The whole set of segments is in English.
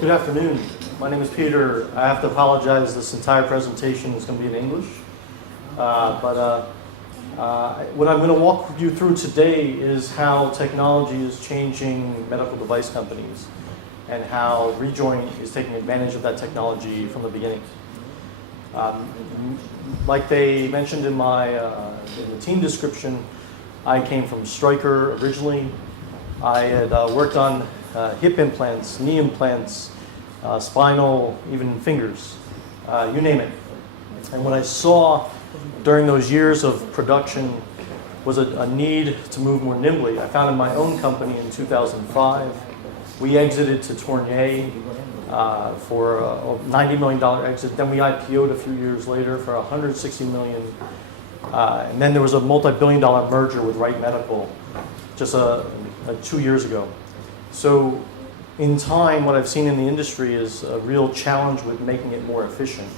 Good afternoon. My name is Peter. I have to apologize, this entire presentation is going to be in English. What I'm going to walk you through today is how technology is changing medical device companies and how Rejoint is taking advantage of that technology from the beginning. Like they mentioned in the team description, I came from Stryker originally. I had worked on hip implants, knee implants, spinal, even fingers, you name it. And what I saw during those years of production was a need to move more nimbly. I founded my own company in 2005. We exited to Tournier for a $90 million exit. Then we IPO'd a few years later for $160 million. And then there was a multi-billion-dollar merger with Wright Medical just 2 years ago. So in time, what I've seen in the industry is a real challenge with making it more efficient.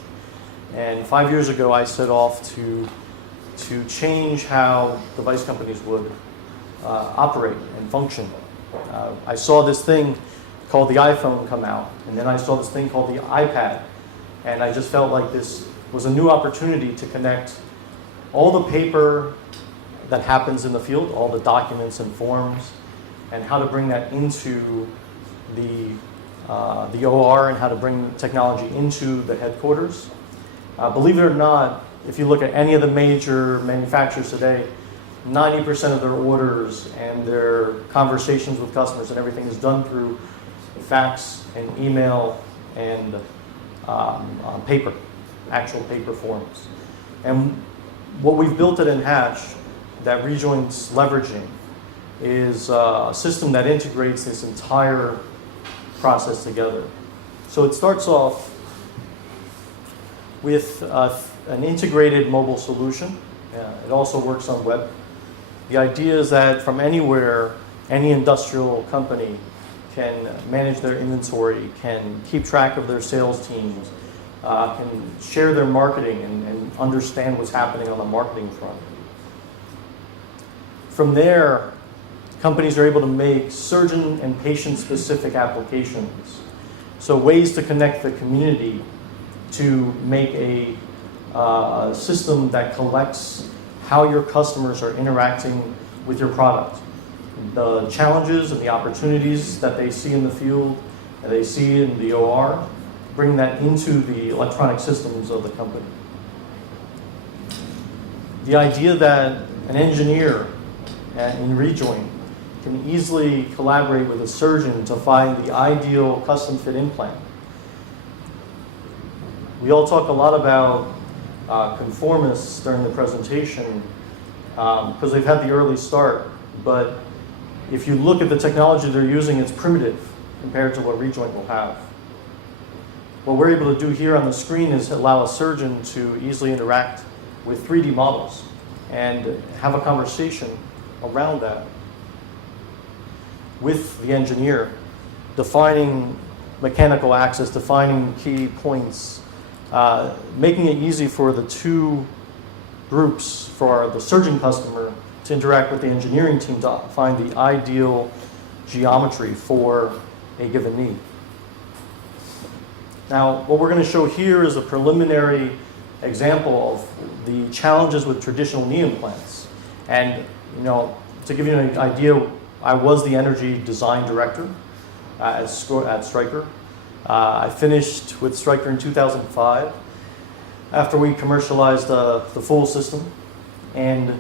And 5 years ago, I set off to change how device companies would operate and function. I saw this thing called the iPhone come out, and then I saw this thing called the iPad. And I just felt like this was a new opportunity to connect all the paper that happens in the field, all the documents and forms, and how to bring that into the OR and how to bring technology into the headquarters. Believe it or not, if you look at any of the major manufacturers today, 90% of their orders and their conversations with customers and everything is done through fax and email and on paper, actual paper forms. And what we've built at Hatch that Rejoint's leveraging is a system that integrates this entire process together. So it starts off with an integrated mobile solution. It also works on web. The idea is that from anywhere, any industrial company can manage their inventory, can keep track of their sales teams, can share their marketing and understand what's happening on the marketing front. From there, companies are able to make surgeon and patient-specific applications. So ways to connect the community to make a system that collects how your customers are interacting with your product. The challenges and the opportunities that they see in the field, and they see in the OR, bring that into the electronic systems of the company. The idea that an engineer in Rejoint can easily collaborate with a surgeon to find the ideal custom fit implant. We all talk a lot about conformists during the presentation because they've had the early start, but if you look at the technology they're using, it's primitive compared to what Rejoint will have. What we're able to do here on the screen is allow a surgeon to easily interact with 3D models and have a conversation around that with the engineer, defining mechanical access, defining key points, making it easy for the two groups, for the surgeon customer to interact with the engineering team to find the ideal geometry for a given knee. Now, what we're going to show here is a preliminary example of the challenges with traditional knee implants. And, to give you an idea, I was the energy design director at Stryker. I finished with Stryker in 2005 after we commercialized the full system. And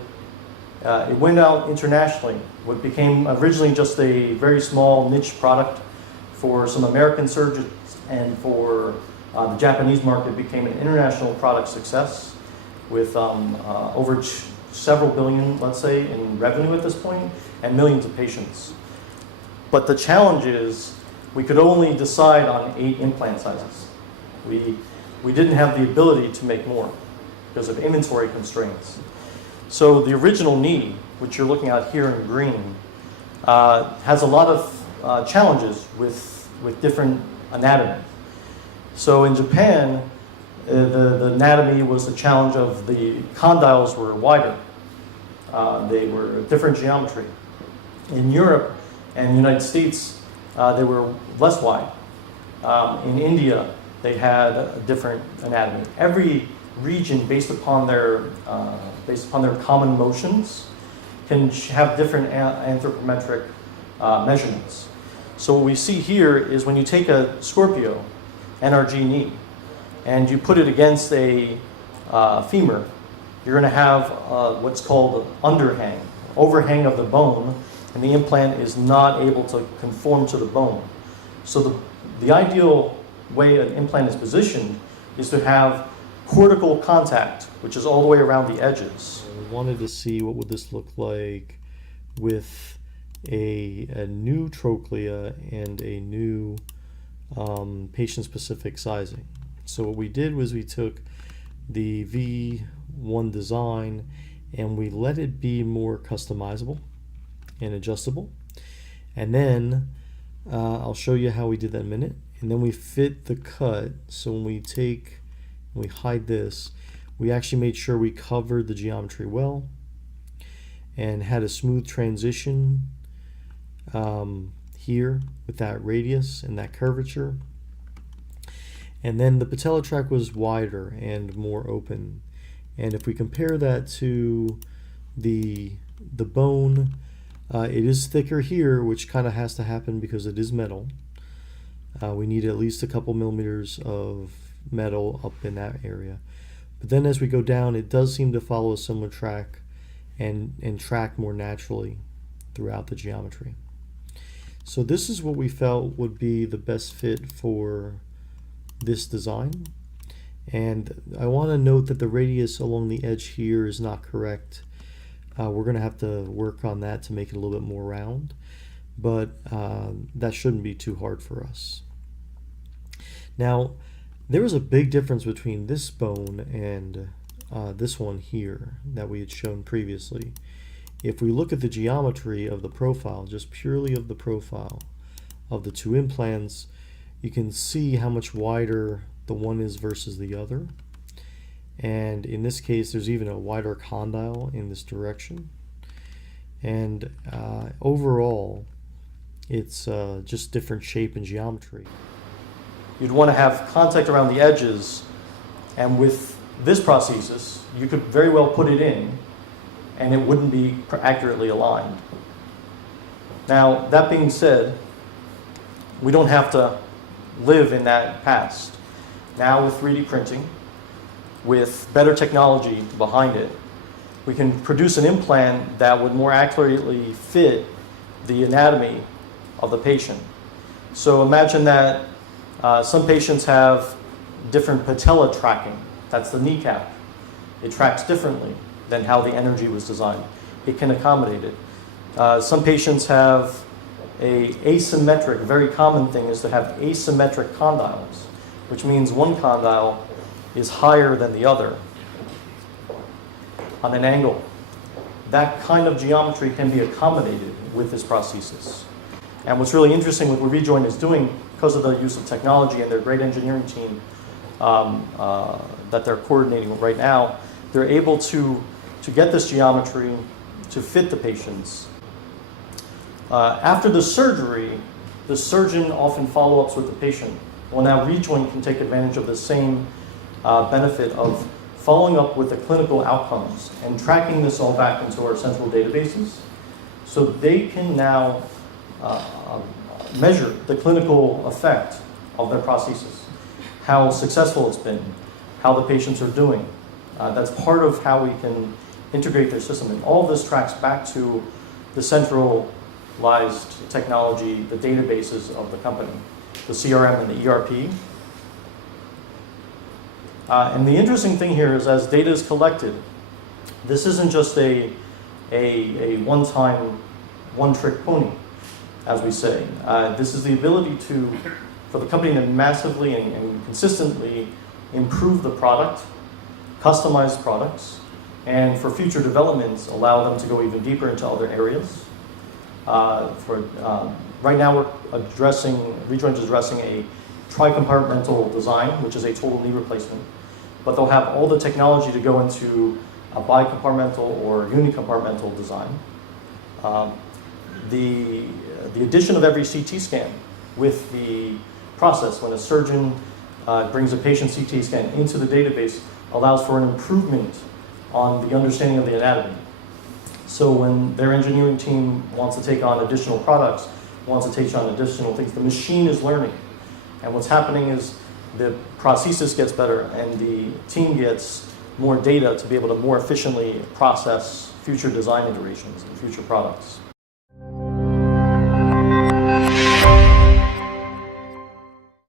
it went out internationally. What became originally just a very small niche product for some American surgeons and for the Japanese market became an international product success with over several billion, let's say, in revenue at this point, and millions of patients. But the challenge is we could only decide on 8 implant sizes. We didn't have the ability to make more because of inventory constraints. So the original knee, which you're looking at here in green, has a lot of challenges with different anatomy. So in Japan, the anatomy was the challenge of the condyles were wider. They were different geometry. In Europe and the United States, they were less wide. In India, they had a different anatomy. Every region, based upon their common motions, can have different anthropometric measurements. So what we see here is when you take a Scorpio NRG knee and you put it against a femur, you're going to have what's called underhang, overhang of the bone, and the implant is not able to conform to the bone. So the ideal way an implant is positioned is to have cortical contact, which is all the way around the edges. We wanted to see what would this look like with a new trochlea and a new patient-specific sizing. So what we did was we took the V1 design and we let it be more customizable and adjustable. And then I'll show you how we did that in a minute. And then we fit the cut. So when we hide this, we actually made sure we covered the geometry well and had a smooth transition here with that radius and that curvature. And then the patella tract was wider and more open. And if we compare that to the bone, it is thicker here, which kind of has to happen because it is metal. We need at least a couple millimeters of metal up in that area. But then as we go down, it does seem to follow a similar track and track more naturally throughout the geometry. So this is what we felt would be the best fit for this design. And I want to note that the radius along the edge here is not correct. We're going to have to work on that to make it a little bit more round, but that shouldn't be too hard for us. Now, there was a big difference between this bone and this one here that we had shown previously. If we look at the geometry of the profile, just purely of the profile of the two implants, you can see how much wider the one is versus the other. And in this case, there's even a wider condyle in this direction. And overall, it's just different shape and geometry. You'd want to have contact around the edges, and with this prosthesis, you could very well put it in, and it wouldn't be accurately aligned. Now, that being said, we don't have to live in that past. Now with 3D printing, with better technology behind it, we can produce an implant that would more accurately fit the anatomy of the patient. So imagine that some patients have different patella tracking. That's the kneecap. It tracks differently than how the energy was designed. It can accommodate it. Some patients have a asymmetric, very common thing is to have asymmetric condyles, which means one condyle is higher than the other on an angle. That kind of geometry can be accommodated with this prosthesis. And what's really interesting with what Rejoint is doing, because of the use of technology and their great engineering team that they're coordinating right now, they're able to get this geometry to fit the patients. After the surgery, the surgeon often follow-ups with the patient. Well, now Rejoint can take advantage of the same benefit of following up with the clinical outcomes and tracking this all back into our central databases, so they can now measure the clinical effect of their prosthesis, how successful it's been, how the patients are doing. That's part of how we can integrate their system. And all of this tracks back to the centralized technology, the databases of the company, the CRM and the ERP. And the interesting thing here is, as data is collected, this isn't just a one-time, one-trick pony, as we say. This is the ability for the company to massively and consistently improve the product, customize products, and for future developments, allow them to go even deeper into other areas. Right now, Rejoint is addressing a tri-compartmental design, which is a total knee replacement. But they'll have all the technology to go into a bi-compartmental or unicompartmental design. The addition of every CT scan with the process when a surgeon brings a patient CT scan into the database allows for an improvement on the understanding of the anatomy. So when their engineering team wants to take on additional products, wants to take on additional things, the machine is learning. And what's happening is the prosthesis gets better and the team gets more data to be able to more efficiently process future design iterations and future products.